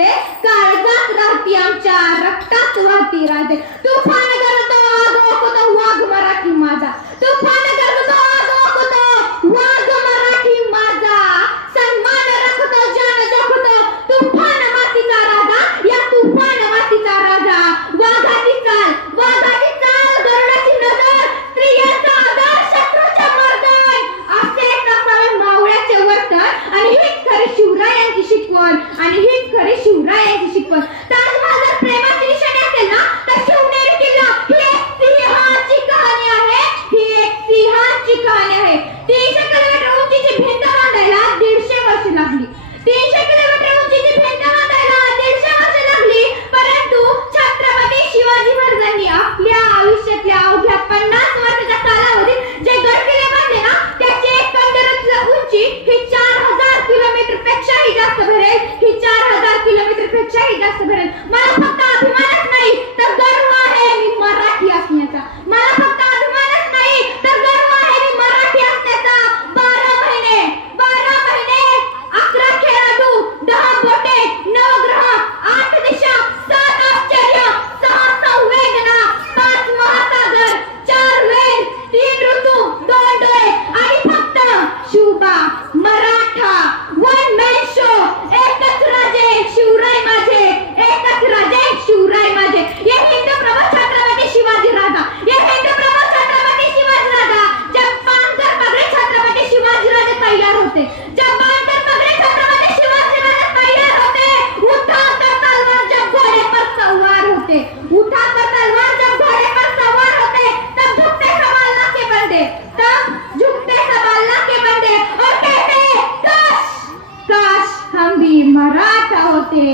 राजे, काळजात राहती आमच्या, रक्तात वाहती राजे. तुफान करतो आगोकुतो वाघ मराठी माझा, तुफान करतो आगोकुतो वाघ मराठी माझा. सन्मान राखतो जान जपतो तुफान मातीचा राजा, या तुफान मातीचा राजा. वाघाची चाल गरुडाची नजर, स्त्रियांचा आदर शत्रूचे मर्दन. असेच असावे मावळ्याचे वर्तन, आणि हीच खरी शिवरायांची शिकवण, आणि हीच खरी शिवरायांची शिकवण. ताजमहल जर प्रेमाची निशाणी असेल ना, तर शिवनेरी किल्ला ही एक सिंहाची कहाणी आहे, ही एक सिंहाची कहाणी आहे. 300 किलोमीटर उंचीची भिंत बांधायला 150 वर्ष लागली. 300 किलोमीटर उंचीची भिंत बांधायला 150 वर्ष लागली. परंतु छत्रपती शिवाजी महाराजांनी आपल्या आयुष्यातल्या अवघ्या 50 वर्षाच्या कालावधीत जे गड किल्ले बांधले ना, त्याची एकंदरीत उंची ही 4000 किलोमीटर पेक्षाही जास्त भरेल, ही 4000 किलोमीटर पेक्षाही जास्त भरेल. मला फक्त अभिमानच नाही तर गर्व आहे मी मराठी असण्याचा. मला फक्त अभिमानच नाही तर गर्व आहे मी मराठी असण्याचा. 12 महिने 11 खेळाडू, 10 बोटे, 9 ग्रह, 8 दिशा, 7 आश्चर्य, 6 संवेदना, 5 महासागर, 4 वेद, 3 ऋतू, 2 डोळे, आणि फक्त Shivba Maratha one man show. एकच राजे शिवराय माझे, एकच राजे शिवराय माझे. ये हिंद प्रभू छत्रपती शिवाजी राजा, ये हिंद प्रभू छत्रपती शिवाजी राजा. जब बांधकर पगडे छत्रपती शिवाजी राजे तैयार होते, जब बांधकर पगडे छत्रपती शिवाजी राजे तैयार होते. उठा कर तलवार जब घोड़े पर सवार होते, उठा कर तलवार जब घोड़े पर सवार होते. तब झुकते संभालना के बंदे, तब झुकते संभालना के बंदे, और कहते काश काश हम भी मराठा होते,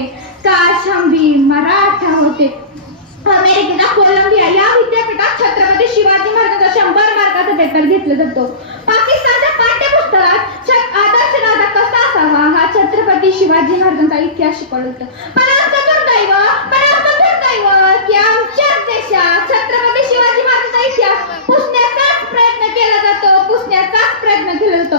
काश हम भी मराठा होते. अमेरिकेच्या कोलंबिया या विद्यापीठात छत्रपती शिवाजी महाराजांचा 100 मार्काचा पेपर घेतला जातो. पाकिस्तानच्या पाठ्यपुस्तकात आदर्श राजा कसा असावा हा छत्रपती शिवाजी महाराजांचा इतिहास शिकवलं होतं. पण आमचं दुर्दैव की आमच्याच देशात छत्रपती शिवाजी महाराजांचा इतिहास पुसण्याचाच प्रयत्न केला जातो, पुसण्याचाच प्रयत्न केला जातो.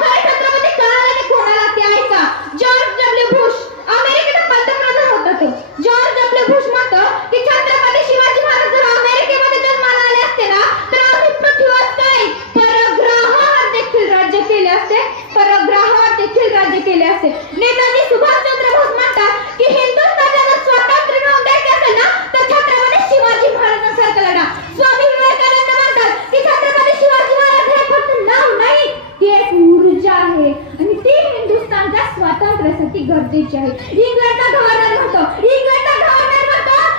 खरं छत्रपती कळाले कोणाला ते ऐका. जॉर्ज डब्ल्यू बुश अमेरिकेचा पंतप्रधान होता. तो जॉर्ज डब्ल्यू बुश म्हणतो की छत्रपती शिवाजी महाराज जर अमेरिकेमध्ये जन्माला आले असते ना, तर आम्ही पृथ्वीवर नाही परग्रहावर देखील राज्य केले असते, परग्रहावर देखील राज्य केले असते. नेताजी सुभाषचंद्र बोस म्हणतात की हिंदुस्थानला जर स्वातंत्र्य मिळवून द्यायचे असेल ना, तर छत्रपती शिवाजी महाराजांसारखं लढा. स्वामी विवेकानंद म्हणतात की छत्रपती शिवाजी महाराज हे फक्त नाव नाही, ती एक ऊर्जा आहे, आणि ती हिंदुस्थानच्या स्वातंत्र्यासाठी गरजेची आहे. इंग्लंडचा गव्हर्नर म्हणतो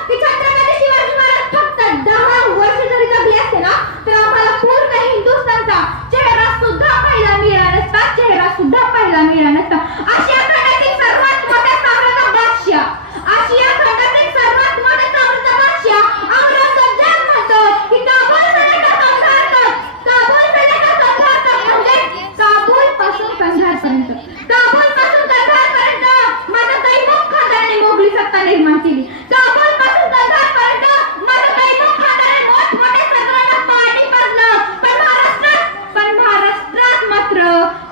की छत्रपती शिवाजी महाराज फक्त 10 वर्ष जरी जगले असते ना, तर आम्हाला पूर्ण हिंदुस्थानचा चेहरा सुद्धा पाहायला मिळाला नसता, चेहरा सुद्धा पाहायला मिळाला नसता. आशिया खंडातील सर्वात मोठा साम्राज्य बादशाह, आशिया खंडातील सर्वात मोठा साम्राज्य बादशाह औरंगजेब म्हणतो की काबूल से लेकर कंधार तक, काबूल से लेकर कंधार तक, म्हणजे काबूल पासून कंधार पर्यंत, काबूल पासून कंधार पर्यंत माझा तैमूर खानदानाने मोगली सत्ता निर्माण केली. काबूल पासून कंधार पर्यंत माझा तैमूर खानदानाने मोठमोठे सत्तांना पाणी पाजलं. पण महाराष्ट्रात मात्र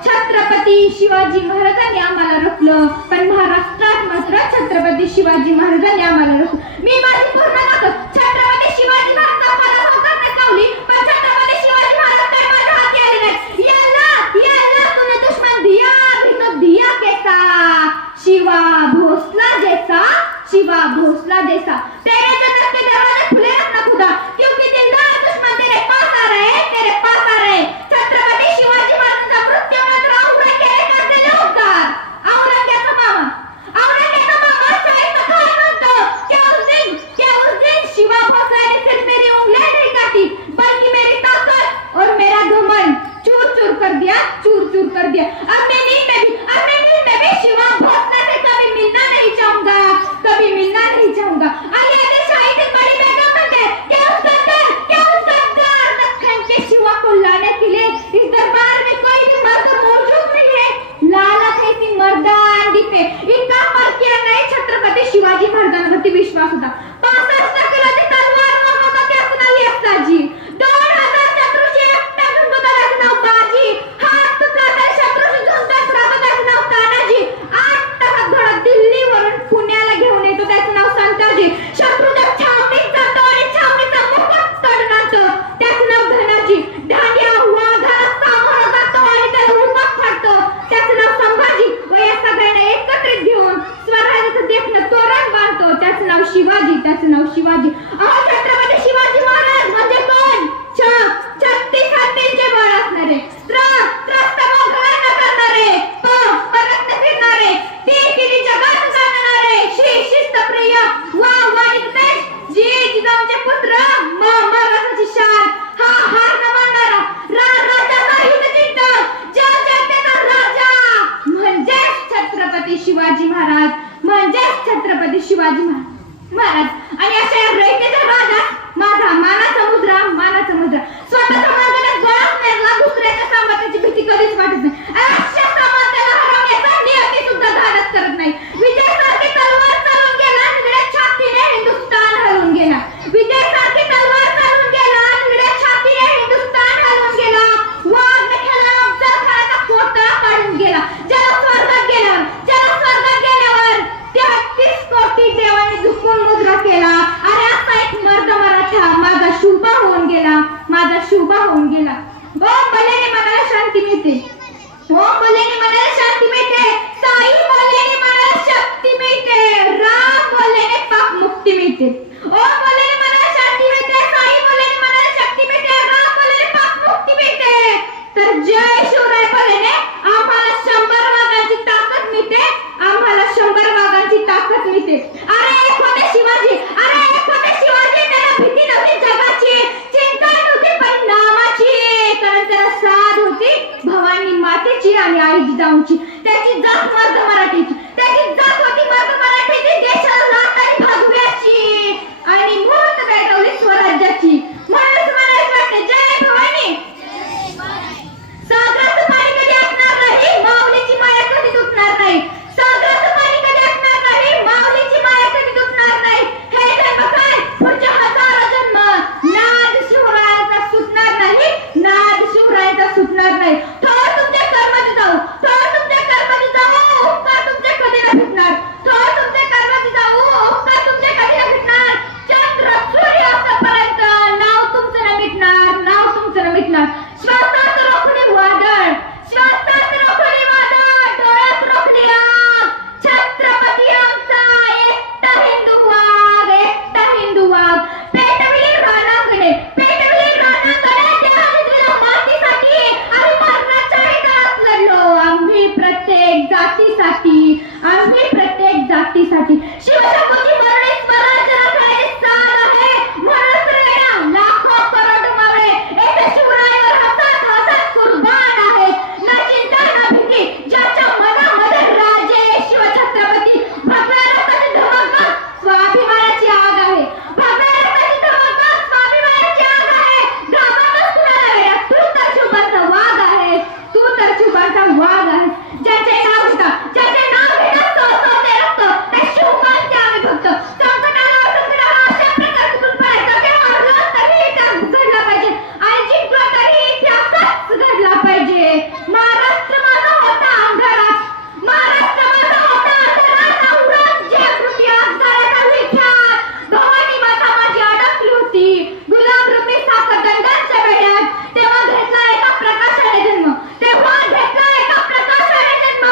छत्रपती शिवाजी महाराजांनी आम्हाला रोखलं. पण महाराष्ट्रात मात्र छत्रपती शिवाजी महाराजांनी आम्हाला रोखलं. मी माझी पूर्ण ताकद छत्रपती शिवाजी महाराजांना मला होकार दाखवली, पण छत्रपती शिवाजी महाराज काय माझ्या हाती आले नाही. याला तूने दुश्मन दिया भी तो दिया कैसा, शिवा भोसला जैसा, शिवा भोसला जैसा. तेरे तरफ के दरवाजे खुले रखना खुदा, क्योंकि दिलदार दुश्मन तेरे पास आ रहे, तेरे पास आ रहे. छत्रपती शिवाजी महाराजांचा मृत्यू नंतर औरंगजेबाने काढलेले उपकार. औरंगजेबाचा मामा शाहीर खान म्हणतो क्या उस दिन शिवा भोसले ने सिर्फ मेरी उंगलियां नहीं काटी, बल्कि मेरी ताकत और मेरा घमंड चूर चूर कर दिया, चूर चूर कर दिया. अब मैं नींद में भी शिवा भोसले से कभी मिलना नहीं चाहूंगा, कभी मिलना नहीं चाहूंगा. आइए शाहीर बड़ी बेगम बनते क्या उस गद्दार दक्कन के शिवा को लाने के लिए इस दरबार में कोई भी मर्द मौजूद नहीं है. लालच है ती मर्दानगी पे. इनका परखिया नाही छत्रपती शिवाजी महाराजांवरती विश्वास होता. 65 किलोची तलवार मोहम्मद त्याचं नाव यसाजी, 2000 शत्रूची एकटा झुंज त्याचं नाव बाजी, हात तुटला तर शत्रूची झुंज त्याचं नाव तानाजी, 8 तासात घोडा दिल्लीवरून पुण्याला शिवाजी, त्याचं नाव शिवाजी. अहो छत्रपती शिवाजी महाराज म्हणजे कोण? 36 हत्तींचे बळ असणारे, त्रस्त मोगलांना करणारे, परत फिरणारे, ती जगात जाणणारे, शिस्तप्रिय वाणिकतेश, जिजाऊचे पुत्र, महाराजाची शान, हा हार न मानणारा, राजाचा हितचिंतक, जनतेचा राजा म्हणजेच छत्रपती शिवाजी महाराज, म्हणजेच छत्रपती शिवाजी महाराज. आणि अशा या रयतेचा राजा माझा मानाचा मुद्रा, मानाचा मुद्रा. स्वतःच्या मार्गाने गळाच नेरला, दुसऱ्याच्या सामर्थ्याची भीती कधीच वाटत नाही. अशा सामर्थ्याला हरवण्याचा नियती सुद्धा धाडस करत नाही. विजयासारखी तलवार चालून गेला, निगड्या छातीने हिंदुस्थान हलवून गेला. विजयासारखी तलवार चालून गेला, निगड्या छातीने हिंदुस्थान हलवून गेला. वाघ खेळा अफजल खानाचा कोटा काढून गेला. ज्याला स्वर्गात गेल्यावर 33 कोटी देवाने झुकून मुजरा केला. अरे असा एक मर्द मराठा माझा शुभा होऊन गेला, माझा शुभा होऊन गेला. ओम बोलल्याने मनाला शांती मिळते, ओम बोलल्याने मनाला शांती मिळते, साई बोलल्याने मनाला शक्ती मिळते, राम बोलल्याने पाप मुक्ती मिळते. ओम बोलल्याने मनाला शांती मिळते, साई बोलल्याने मनाला शक्ती मिळते, राम बोलल्याने पाप मुक्ती मिळते. तर जय शिवराय बोलल्याने आम्हाला 100 वाघांची ताकद मिळते, आम्हाला 100 वाघांची ताकद मिळते. अरे एक होते शिवाजी, अरे एक होते शिवाजी, त्याला भीती नव्हती जगाची, चिंता नव्हती परिणामाची, कारण त्याला साथ होती भवानी मातेची आणि आई जिजाऊंची. त्याची जात मर्द मराठीची, त्याची जात होती मर्द मराठीची, देशाला लाथारी भगव्याची आणि मूर्त पेटवली स्वराज्याची. म्हणूनच म्हणायला वाटते जय भवानी. सागराचं पाणी कधी आटणार नाही, माऊलीची माया कधी तुटणार नाही. सागराचं पाणी कधी आटणार नाही, माऊलीची माया कधी तुटणार नाही. हे जन्म काय, पुढचे 1000 जन्म नाद शिवरायांचा सुटणार नाही, नाद शिवरायांचा सुटणार नाही. थोर तुमच्या कर्माची जाऊ, थोर तुमच्या कर्माची जाऊ, उपकार तुमचे कधी न फिटणार. थोर तुमच्या कर्माची जाऊ, उपकार तुमचे कधी न फिटणार. चंद्र सूर्य असेपर्यंत नाव तुमचं न मिटणार, नाव तुमचं न मिटणार. श्वासात रोखणी वादळ, श्वासात रोखणी वादळ, डोळ्यात रोखणी आग. छत्रपती आमचा एकटा हिंदू वाघ, एकटा हिंदू वाघ. पेटविली रणांगणे, पेटविली रणांगणे, देहाला मातीसाठी आम्ही मरणाच्याही काळात लढलो. आम्ही प्रत्येक जातीसाठी, आम्ही प्रत्येक जातीसाठी. शिवशंभूची मरणी स्वराज्य राखणारी साल आहे, म्हणूनच रेड्या लाखो करोड मावळे येथे शिवरायावर हसत हसत कुर्बान आहेत. न चिंता न भीती, ज्याच्या मनामध्ये राजे शिवछत्रपती, भगव्या रक्ताची धमक स्वाभिमानाची आग आहे, भगव्या रक्ताची धमक स्वाभिमानाची आग आहे. घाबरतोस कुणाला वेड्या, तू तर शुभाचा वाघ आहेस, तू तर शुभाचा वाघ आहेस. ज्याचे नाव घेता, ज्याचे नाव घेता सोसवते रक्त, ते शिवकांचे आम्ही भक्त. संकटाला अशा प्रकारे कुठून पडायचं, ते हरलं तरी इतिहास घडला पाहिजे आणि जिंकलं तरी इतिहासच घडला पाहिजे. महाराष्ट्र माझा होता अंधारात, महाराष्ट्र माझा होता अंधारात, औरंगजेब अफजलाचा विख्यात. भवानी माता माझी अडकली होती गुलाम रूपी साखरदंडांच्या वेड्यात. तेव्हा घेतला एका प्रकाशाने जन्म, तेव्हा घेतला एका प्रकाशाने जन्म.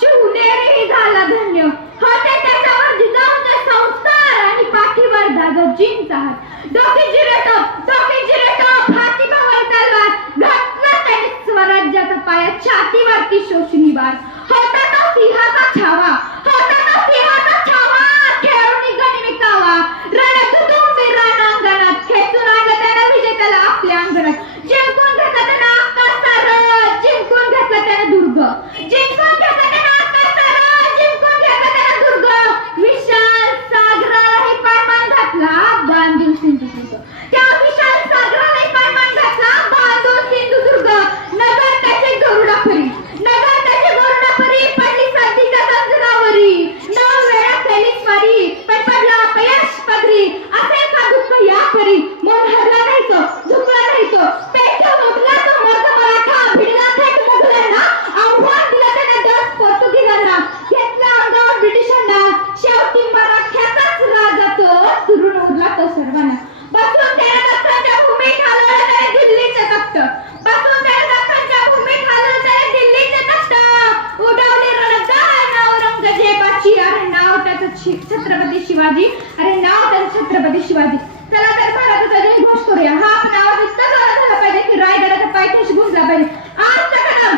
शिवनेरी झाला धन्य, होते त्याच्यावर जिजाऊंचे संस्कार आणि पाठीवर दादाजींचा हात. डोकी जिरेटोप, डोकी जिरेटोप, हाती भावर तलवार, घातला त्याने स्वराज्याचा पाया छातीवरती शोषणी बार. होता तो सिंहाचा छावा, होता तो सिंहाचा छावा, खेळून गणिमिकावा. रणकुटुंबी रणांगणात खेचून आलं त्यानं विजेत्याला आपल्या अंगणात. जिंकून घेतला त्यानं आकाशार, जिंकून घेतला त्यानं दुर्ग, जिंकून घेतला त्यानं आकाशार, जिंकून घेतला त्यानं दुर्ग. विशाल सागरालाही पायमान घातला बांधून सिंधुदुर्ग, त्या विशाल सागरालाही पायमान घातला बांधून सिंधुदुर्ग. नगर त्याचे गरुडापरी, नगर त्याचे गरुडापरी, पडली संधीच्या जंजिरावर. छत्रपती शिवाजी. अरे नाव त्यांचं छत्रपती शिवाजी. चला तर महाराजाचा जयघोष करूया. हा आपण आवाज इतका जोरात झाला पाहिजे की रायगडाचा पायथ्याशी गुंजला पाहिजे. आज कदम